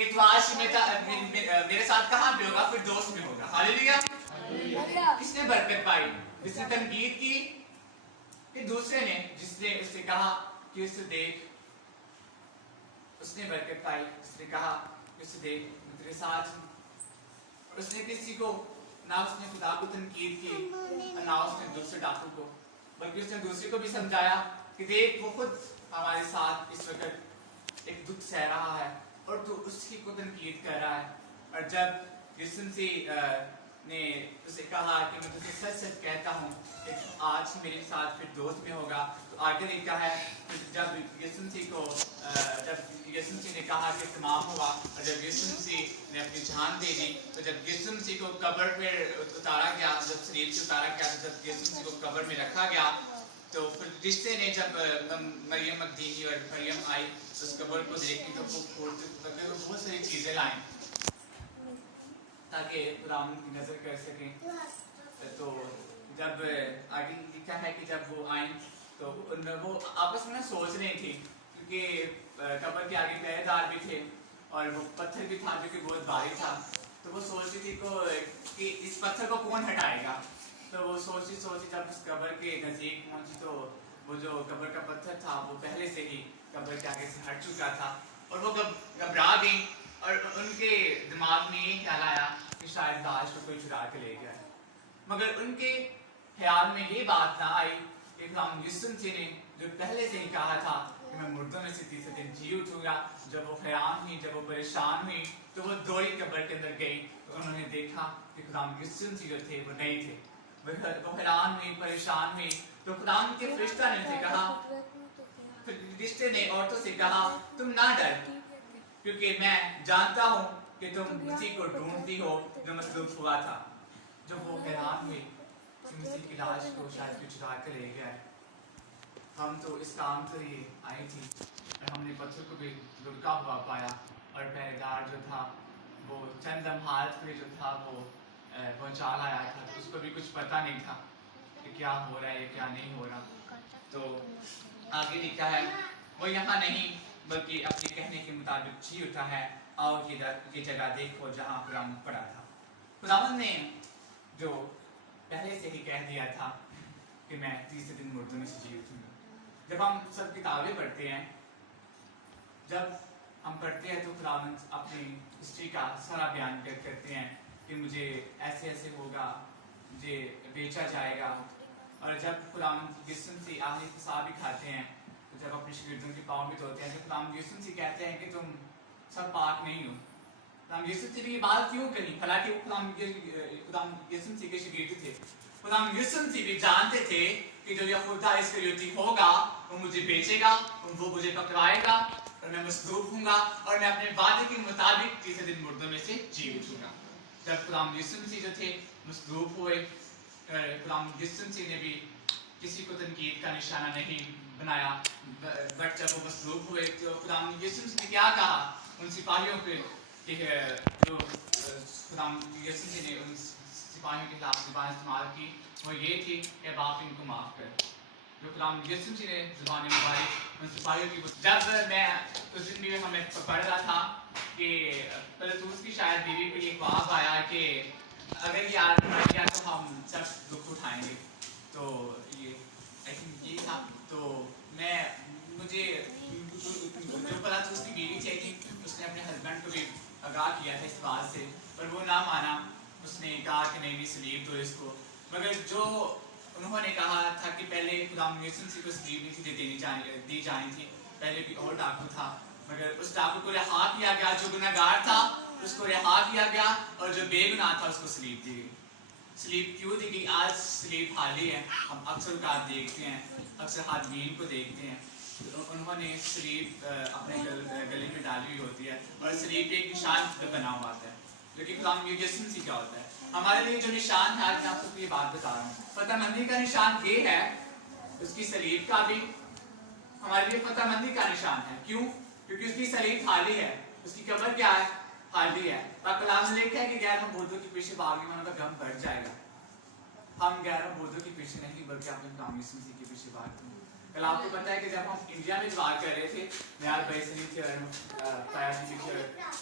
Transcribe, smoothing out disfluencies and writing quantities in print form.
کہ تو آج میرے ساتھ کہاں پہ ہوگا؟ پھر دوست میں ہوگا. ہاللیلویہ. کس نے برکت پائی؟ جس نے تنقید کی کہ دوسرے نے، جس نے اس سے کہا کہ اسے دیکھ، اس نے برکت پائی. اس نے کہا کہ اسے دیکھ میں تیرے ساتھ ہوں. اور اس نے کسی کو نہ اس نے خدا کو تنقید کی نہ اس نے دوسرے ڈاکو کو، بلکہ اس نے دوسرے کو بھی سمجھایا کہ دیکھ وہ خود ہمارے ساتھ اس وقت ایک دکھ سہ رہا ہے اور تو اس کی کو تنقید کر رہا ہے. اور جب یسوع مسیح نے اسے کہا کہ میں تجھے سچ سچ کہتا ہوں کہ آج میرے ساتھ پھر دوست میں ہوگا، تو آگے لکھا ہے جب یسوع مسیح کو جب یسوع مسیح نے کہا کہ تمام ہوا، اور جب یسوع مسیح نے اپنی جان دے دی، تو جب یسوع مسیح کو قبر پہ اتارا گیا، جب صلیب سے اتارا گیا، تو جب یسوع مسیح کو قبر میں رکھا گیا، تو پھر رشتے نے جب مریم مگدلینی اور مریم آئی اس قبر کو دیکھی تو وہ بہت ساری چیزیں لائیں تاکہ خداوند کی نظر کر سکیں. تو جب آگے لکھا ہے کہ جب وہ آئیں تو وہ آپس میں سوچ رہی تھی، کیونکہ قبر کے آگے پہرے دار بھی تھے اور وہ پتھر بھی تھا جو کہ بہت بھاری تھا. تو وہ سوچ رہی تھی کہ اس پتھر کو کون ہٹائے گا. تو وہ سوچی جب اس قبر کے نزدیک پہنچی تو وہ جو قبر کا پتھر تھا وہ پہلے سے ہی قبر کے آگے سے ہٹ چکا تھا، اور وہ گھبرا گئی اور ان کے دماغ میں یہ خیال آیا کہ شاید لاش کو کوئی چرا کے لے گیا ہے. مگر ان کے خیال میں یہ بات نہ آئی کہ خداوند یسوع مسیح نے جو پہلے سے ہی کہا تھا کہ میں مردوں میں سے تیسرے دن جی اٹھوں گا. جب وہ حیران ہوئی، جب وہ پریشان ہوئی، تو وہ دوڑی قبر کے اندر گئی تو انہوں نے دیکھا کہ خداوند یسوع مسیح جو تھے وہ نہیں تھے. وہ حیران ہوئی، پریشان ہوئی. تو خداوند کے فرشتہ نے اسے کہا، فرشتے نے عورتوں سے کہا تم نہ ڈر، کیونکہ میں جانتا ہوں کہ تم مسیح کو ڈھونڈتی ہو جو مصلوب ہوا تھا. جب وہ حیران ہوئی کہ مسیح کی لاش کو شاید کوئی چرا کے لے گیا ہے. ہم تو اس کام کے لیے آئی تھی اور ہم نے پتھر کو بھی لڑکا ہوا پایا، اور پہرے دار جو تھا وہ چند لمحات میں جو تھا وہ پہنچا لایا تھا، تو اس کو بھی کچھ پتہ نہیں تھا کہ کیا ہو رہا ہے کیا نہیں ہو رہا. تو آگے لکھا ہے وہ یہاں نہیں بلکہ اپنے کہنے کے مطابق جی اٹھا ہے. آؤ یہ جگہ دیکھو جہاں خداوند پڑا تھا. خداوند نے جو پہلے سے ہی کہہ دیا تھا کہ میں تیسرے دن مردوں میں سے جی اٹھوں گا. جب ہم سب کتابیں پڑھتے ہیں، جب ہم پڑھتے ہیں تو خداوند اپنی ہسٹری کا سارا بیان کرتے ہیں کہ مجھے ایسے ایسے ہوگا، مجھے بیچا جائے گا. اور جب خداوند یسوع مسیح آخری پیشاب بھی کھاتے ہیں، تو جب اپنے شاگردوں کے پاؤں بھی دھوتے ہیں، تو خداوند یسوع مسیح کہتے ہیں کہ تم سب پاک نہیں ہو. خداوند یسوع مسیح نے یہ بات کیوں کہی؟ حالانکہ وہ خداوند یسوع مسیح کے شاگرد تھے. خداوند یسوع مسیح بھی جانتے تھے کہ جو یہودا اسکریوتی ہوگا وہ مجھے بیچے گا، وہ مجھے پکڑائے گا اور میں مصلوب ہوں گا، اور میں اپنے وعدے کے مطابق تیسرے دن مردوں میں سے جی اٹھوں گا. جب خداوند یسوع مسیح جو تھے مصلوب ہوئے، خداوند یسوع مسیح نے بھی کسی کو تنقید کا نشانہ نہیں بنایا، بٹ جب وہ مصلوب ہوئے تو خداوند یسوع مسیح نے کیا کہا ان سپاہیوں پہ کہ جو خداوند یسوع مسیح نے ان سپاہیوں کے خلاف زبان استعمال کی، وہ یہ تھی کہ باپ ان کو معاف کر. جو خداوند یسوع مسیح نے زبان مبارک ان سپاہیوں کی، جب میں اس دن بھی ہمیں پڑھ رہا تھا کہ پلتوس کی شاید بیوی کو ایک خواب آیا کہ اگر یہ آدمی مر گیا تو ہم سب دکھ اٹھائیں گے. تو یہ تھا. تو مجھے جو پلتوس کی بیوی تھی اس نے اپنے ہسبینڈ کو بھی آگاہ کیا تھا اس بات سے، پر وہ نہ مانا. اس نے کہا کہ نہیں سلیب دو اس کو. مگر جو انہوں نے کہا تھا کہ پہلے خداوند یسوع مسیح کو سلیب نہیں تھی دی جانی تھی، پہلے بھی اور ڈاکو تھا، مگر اس ڈاکو کو رہا کیا گیا. جو گناہگار تھا اس کو رہا کیا گیا، اور جو بے گناہ تھا اس کو سلیب دی گئی. سلیب کیوں دی گئی؟ آج سلیب خالی ہے. ہم اکثر اوقات دیکھتے ہیں، اکثر حاکمین کو دیکھتے ہیں، انہوں نے سلیب اپنے گلے میں ڈالی ہوئی ہوتی ہے، اور سلیب ایک نشان بنا ہوا ہوتا ہے. لیکن خداوند یسوع مسیح کیا ہوتا ہے؟ ہمارے لیے جو نشان ہے، آج میں آپ کو یہ بات بتا رہا ہوں. فتح مندی کا نشان یہ ہے، اس کی سلیب کا بھی ہمارے لیے فتح مندی کا نشان ہے. کیوں؟ کیونکہ اس کی سلیب خالی ہے، اس کی قبر کیا ہے؟ خالی ہے. پاک کلام میں لکھا ہے کہ غیر معبودوں کے پیچھے بھاگنے والوں کا غم بڑھ جائے گا. ہم غیر معبودوں کے پیچھے نہیں بلکہ اپنے خداوند یسوع مسیح کے پیچھے بھاگتے ہیں. کل آپ کو پتا ہے کہ جب ہم انڈیا میں دعا کر رہے تھے، نیال بھائی سے تھے اور پایا جی